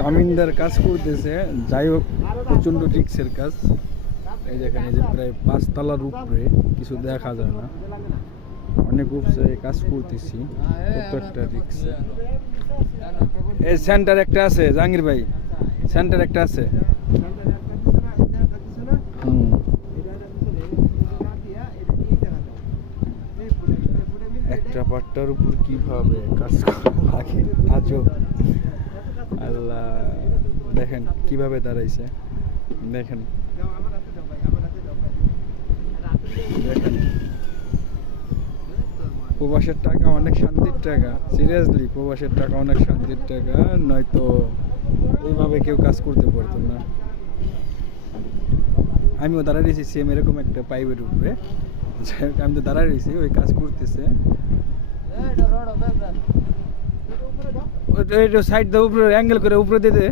কামিনদার কাজ করতেছে, যাই হোক প্রচণ্ড রিক্সের কাজ। এই দেখেন, এই যে প্রায় 5 তলার উপরে, কিছু দেখা যায় না, অনেক উপরে কাজ করতেছি, কত একটা রিক্স। এই সেন্টার একটা আছে জাহাঙ্গীর ভাই, সেন্টার একটা আছে। একটা পাট্টার উপর কিভাবে কাজ করা লাগে আজব। আল্লাহ, দেখেন কিভাবে দাঁড়াইছে, দেখেন দেখেন। প্রবাসের টাকা অনেক শান্তির টাকা, সিরিয়াসলি প্রবাসের টাকা অনেক শান্তির টাকা, নয়তো এইভাবে কেউ কাজ করতে পারতো না। আমিও দাঁড়ায় রয়েছি সেম এরকম একটা পাইপের উপরে, আমি তো দাঁড়ায় রয়েছি, ওই কাজ করতেছে। সাইড দাও, উপরে অ্যাঙ্গেল করে উপরে দিয়ে